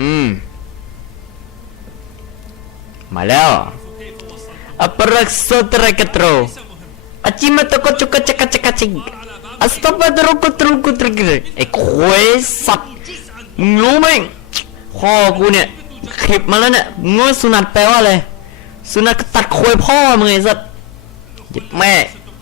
อืม มาแล้วอัปรักษตรกตรอาจิมตะกจุกจักจักจิกอัสตบดรุกตรุกตรุกไอ้ควยสัตว์มึงรู้ไหมพ่อกูเนี่ยคลิปมาแล้วเนี่ยมึงว่าสุนัตแปลว่าอะไรสุนัตตัดควยพ่อมึงไอ้สัตว์ยึดแม่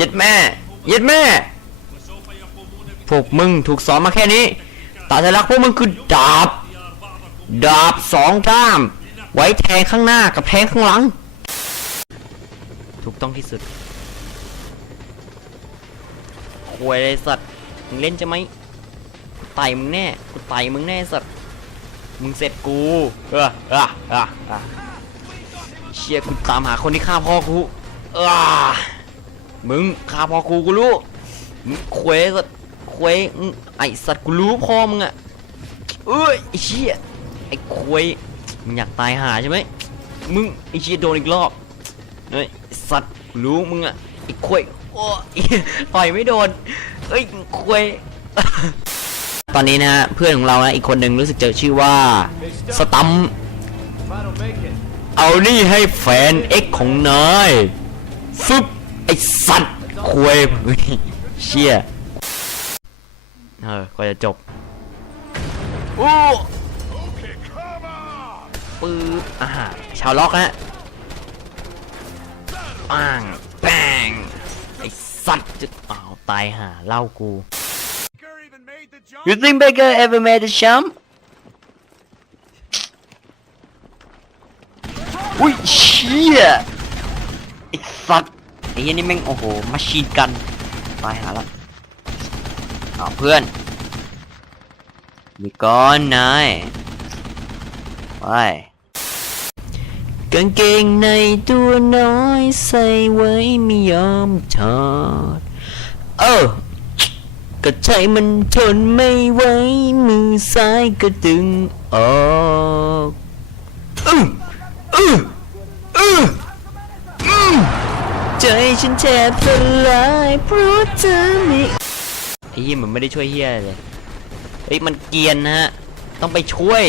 ยึดแม่ยึดแม่ พวกมึงถูกสอนมาแค่นี้ตาสัญลักพวกมึงคือดาบ ดาบสองด้าม ไว้แทงข้างหน้ากับแทงข้างหลัง ถูกต้องที่สุดควยเลยสัตว์มึงเล่นจะไหมกูไต่มึงแน่กูไต่มึงแน่สัตว์มึงเสร็จกูเออเออเออเออเชี่ยกูตามหาคนที่ฆ่าพ่อกูเออมึงฆ่าพ่อกูกูรู้มึงควยสัตว์ควยไอสัตว์กูรู้พ่อมึงอะเอ้ยไอ้เชี่ย ไอ้ควยมึงอยากตายหาใช่ไหมมึงไอ้ชี่ยโดนอีกรอบเฮ้ยไอสัตว์รู้มึงอะไอ้ควยโอ้ยต่อยไม่โดนเอ้ยควยตอนนี้นะฮะเพื่อนของเรานะอีกคนหนึ่งรู้สึกเจอชื่อว่าสตัมเอานี่ให้แฟนเอ็กของนายฟึบไอสัตว์ควยเฮ้ยเชี่ยเออกว่าจะจบโอ้ ปื๊บอ่าชาวล็อกฮะปังแปงไอสัตว์จะอ้าวตายห่าเล่ากู You think Baker ever made a jump อุ้ยเชี่ยไอสัตว์ไอ้เหี้ยนี่แม่งโอ้โหมาชีนกันตายหาละอ้าวเพื่อนมีก้อนนาย ไปกางเกงในตัวน้อยใส่ไว้ไม่ยอมถอด เออ ก็ใจมันทนไม่ไหวมือซ้ายก็ดึงออกอืออืออืออือใจฉันแทบสลายเพราะเธอไม่ไอ้เหี้ยมันไม่ได้ช่วยเหี้ยเลยเฮ้ยมันเกียนนะฮะ ต้องไปช่วย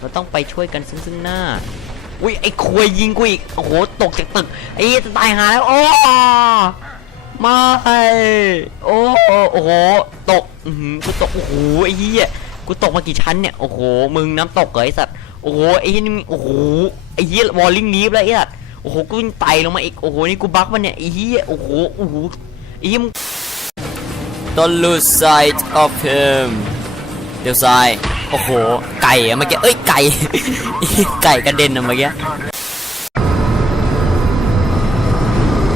เราต้องไปช่วยกันซึ่งซึ่งหน้า อุ้ยไอ้ควยยิงกูอีก โอ้โห ตกจากตึก ไอ้เหี้ยจะตายหาแล้ว โอ้ไม่โอ้โอ้โห ตก อือหือกูตก โอ้โห ไอ้เหี้ย กูตกมากี่ชั้นเนี่ย โอ้โห มึงน้ำตกเหรอไอ้สัตว์ โอ้โห ไอ้เหี้ยนี่โอ้โห ไอ้เหี้ยวอลลิงลีฟแล้วไอ้สัตว์ โอ้โห กูวิ่งไต่ลงมาอีก โอ้โห นี่กูบักมันเนี่ย ไอ้เหี้ย โอ้โห โอ้โห ไอ้เหี้ยมึง Don't lose sight of him เดี๋ยวซ้าย โอ้โห ไก่อะเมื่อกี้ เอ้ย ไก่ ไก่กระเด็นอะเมื่อกี้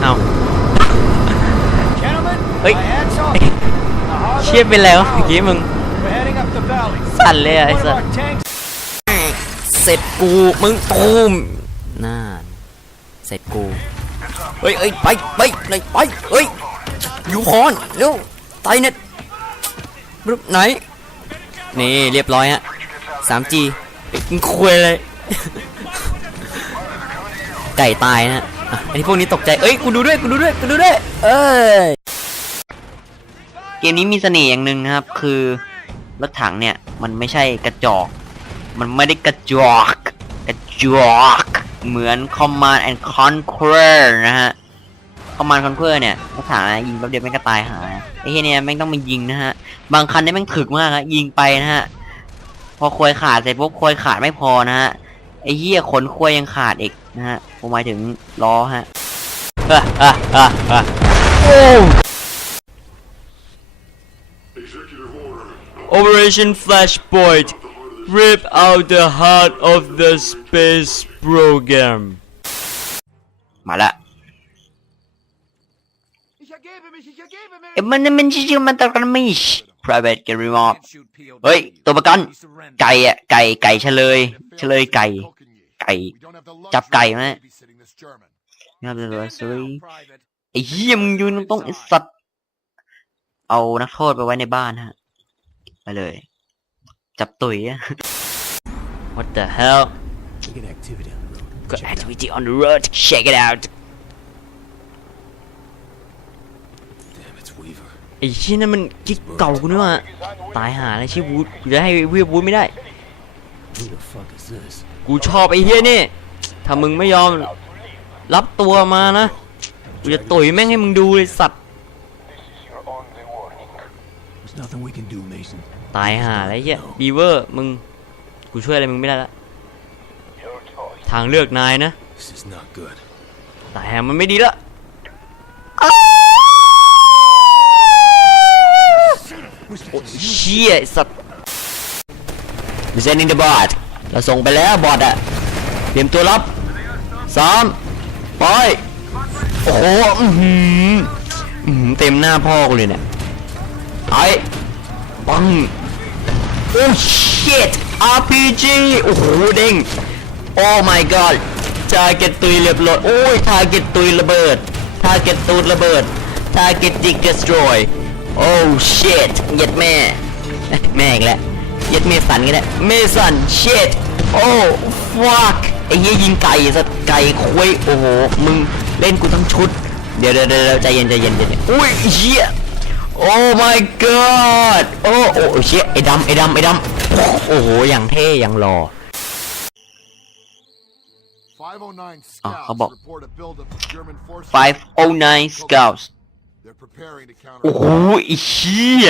เอา Gentlemen, Hey. my hats off. เชี่ยเป็นแล้วะเมื่อกี้มึง We're heading up the valley. สั่นเลยอะไอ้ One of สัส our tanks เสร็จกู มึงตูมน่าเสร็จกู เฮ้ยเฮ้ยไปไปไหนไปเฮ้ย อยู่คอนเร็วไตเน็ตรึไหน นี่เรียบร้อยฮะ 3G ไอ้มึงคุยเลย ไก่ตายนะฮะอะไอ้พวกนี้ตกใจ เอ้ย กูดูด้วย กูดูด้วย กูดูด้วย เอ้ย เกมนี้มีเสน่ห์อย่างหนึ่งนะครับ คือรถถังเนี่ย มันไม่ใช่กระจอก มันไม่ได้กระจอก กระจอก เหมือน Command and Conquer นะฮะ Command Conquer เนี่ยรถถังนะยิงแป๊บเดียวแม่งก็ตายหาไอ้เหี้ยเนี่ยแม่งต้องมายิงนะฮะ บางคันเนี่ยแม่งถึกมากฮะยิงไปนะฮะ พอควยขาดเสร็จปุ๊บควยขาดไม่พอนะฮะ ไอ้เหี้ยขนควยยังขาดอีกนะฮะ ผมหมายถึงล้อฮะอะอะอะอะโอ้ Operation Flashpoint Rip out the heart of the space program มาละ มมันมันชื่อมันตะกันมิช private get remote Shoot POW. เฮ้ย ตัวประกัน We surrender. ไก่อะไก่ไก่เฉลย เฉลยไก่ ไก่ We don't have the Chắp cày luxury mà. of babysitting this German. นี่ครับ Stand เลยสวย down, Private. ไอ้เหี้ยมึงยืนตรงไอ้สัตว์ เอานักโทษไปไว้ในบ้านฮะ ไปเลย จับตุ๋ยอะ What the hell We get activity on the road. Got activity on the road check it out Damn, it's Weaver. ไอ้ชี้ยนั่นมันกิ๊กเก่ากูนี่หว่าตายหาเลยชื่อวูดกูจะให้วิววูดไม่ได้ Who the fuck is this? กูชอบไอ้เฮียนี่ ถ้ามึงไม่ยอมรับตัวมานะ กูจะตุ๋ยแม่งให้มึงดูเลยสัตว์ There's nothing we can do, Mason. ตายห่าแล้วไอ้เฮียบีเวอร์มึง กูช่วยอะไรมึงไม่ได้ละ ทางเลือกนายนะ This is not good. ตายห่ามันไม่ดีละ เชี่ยไอ้สัตว์ Sending the bot เราส่งไปแล้วบอทอะเตรียมตัวรับสามไปโอ้โหอื้อหืออื้อหือเต็มหน้าพ่อกูเลยเนี่ยไอ้ปังโอ้ shit RPG โอ้โหเด้ง Oh my god ทาร์เก็ตตุยเรียบร้อยโอ้ยทาร์เก็ตตุยระเบิดทาร์เก็ตตูดระเบิดทาร์เก็ตดิก destroy Oh shit เหย็ดแม่ แม่อีกแล้วเหย็ดเมสันกันแหละเมสัน shit Oh fuck ไอ้เหี้ยยิงไก่สัตว์ไก่คุยโอ้โหมึงเล่นกูทั้งชุด เดี๋ยวเดี๋ยวเดี๋ยวใจเย็นใจเย็นใจเย็นอุ้ยเหี้ย Oh my god โอ้โอ้เชี่ยไอ้ดำไอ้ดำไอ้ดำโอ้โหอย่างเท่อย่างหล่อ509 Ah, scouts how about- report a buildup of German forces. 509 scouts โอ้โหไอ้เชี่ย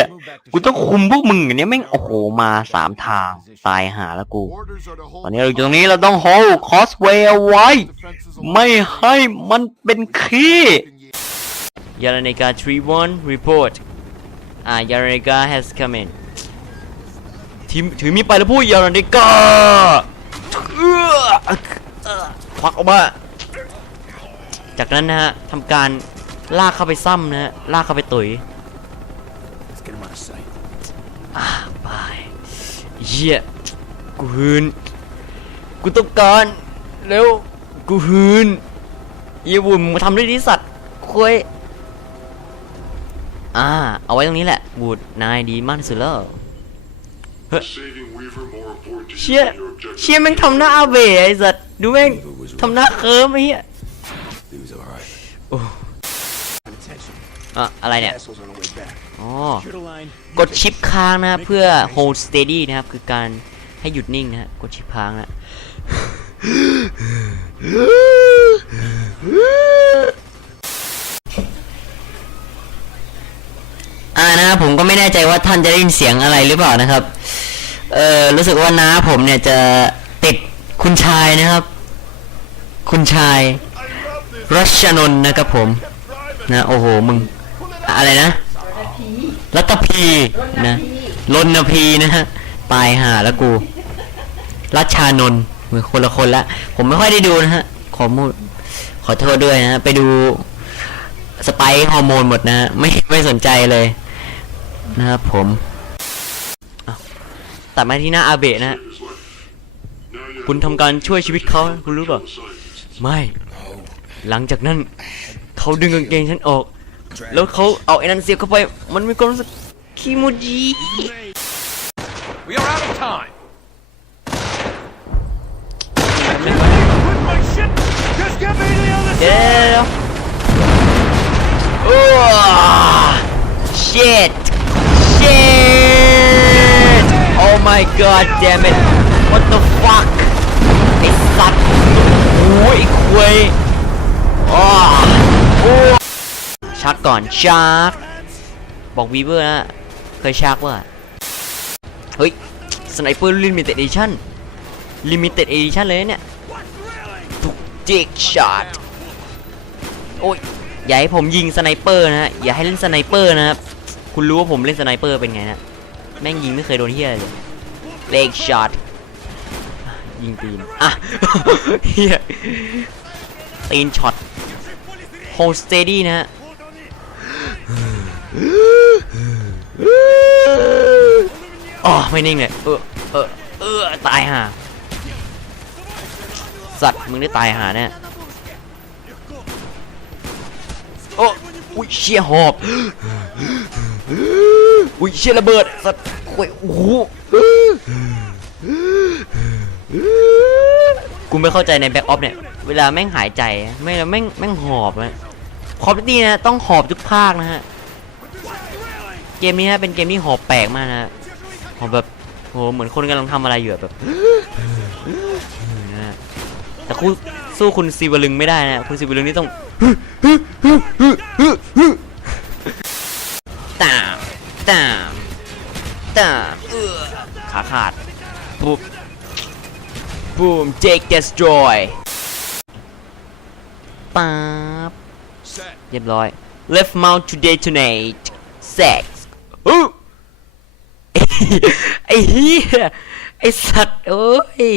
กูต้องคุมพวกมึงอันเนี้ยแม่งโอ้โหมาสามทางตายหาแล้วกู Orders are to hold ตอนนี้เราอยู่ตรงนี้เราต้อง hold crossway เอาไว้ defenses ไม่ให้มันเป็นขี้ along ยารานิกา31 report อ่ายารานิกา has come in ทีมถือมีดไปแล้วพูดยารานิกาเอื้อเอ่อควักออกมา จากนั้นนะฮะทำการ ลากเข้าไปซ้ำนะฮะลากเข้าไปตุ๋ย Let's get him out of sight. ไปเหี้ยกูหืนกูต้องการเร็วกูหืนเยี่ยบุญมึงทำได้ดีสัตว์คุยอ่าเอาไว้ตรงนี้แหละบูดนายดีมากที่สุดแล้ว Saving Weaver more important to เชี่ย you than your objective. เชี่ยแม่งทำหน้าอาเบะไอ้สัตว์ดูแม่งทำหน้าเคิร์มไอ้เหี้ย He was alright. Oh. Attention. อะอะไรเนี่ย Assholes on the way back. อ๋อ Shoot a line. กดชิปค้างนะครับเพื่อ hold steady นะครับ คือการให้หยุดนิ่งนะฮะกดชิปค้างนะอ่านะครับผมก็ไม่แน่ใจว่าท่านจะได้ยินเสียงอะไรหรือเปล่านะครับ เอ่อรู้สึกว่าน้าผมเนี่ยจะติดคุณชายนะครับ คุณชายรัชนนท์นะครับผม นะโอ้โหมึง อะไรนะรัตพีนะรณพีนะฮะตายหาแล้วกูรัชานนท์มือคนละคนละผมไม่ค่อยได้ดูนะฮะขอมูดขอโทษด้วยนะฮะไปดูสไปฮอร์โมนหมดนะฮะไม่ไม่สนใจเลยนะครับผมตัดมาที่หน้าอาเบะนะฮะคุณทำการช่วยชีวิตเขาคุณรู้เปล่าไม่ หลังจากนั้น เขาดึงกางเกงฉันออก แล้วเขาเอาไอ้นั่นเสียบเข้าไป มันมีความรู้สึกคิโมจิ We are out of time. เดี๋ยวโอ้ shit shit oh my god damn it what the fuck ไอ้สัตว์โอ้ยไอ้ควยอ้อโอ้ ชักก่อนชักบอกวีเวอร์นะเคยชักว่าเฮ้ยสไนเปอร์ลิมิเต็ดเอดิชั่นลิมิเต็ดเอดิชั่นเลยเนี่ยทุกจิกช็อตโอ้ยอย่าให้ผมยิงสไนเปอร์นะฮะอย่าให้เล่นสไนเปอร์นะครับคุณรู้ว่าผมเล่นสไนเปอร์เป็นไงนะแม่งยิงไม่เคยโดนเฮียอเลยเลกช็อตยิงตีนอะเฮียตีนช็อตโฮสเตดี้นะฮะ อ๋อไม่นิ่งเลยเออเออเออตายห่าสัตว์มึงได้ตายห่าแน่โอ้อุ้ยเชี่ยหอบอุ้ยเชี่ยระเบิดสัตว์โอ้ยโอ้โหกูไม่เข้าใจในแบ็กออฟเนี่ย เวลาแม่งหายใจ ไม่แล้วแม่งแม่งหอบนะคอมพิวตี้นะต้องหอบทุกภาคนะฮะ กมนี้นะเป็นเกมที่หอบแปลกมากนะฮะหอบแบบโหเหมือนคนกำลังทำอะไรอยู่อะแบบนะแต่คุณสู้คุณซีวลึงไม่ได้นะคุณซีวลึงนี่ต้องตามตามตามเออขาขาดปุ๊บบูมเจคเดสทรอยป๊าบ Set. เรียบร้อย left mount to detonate sex อู้ไอ้เหี้ยไอ้สัตว์เอ้ย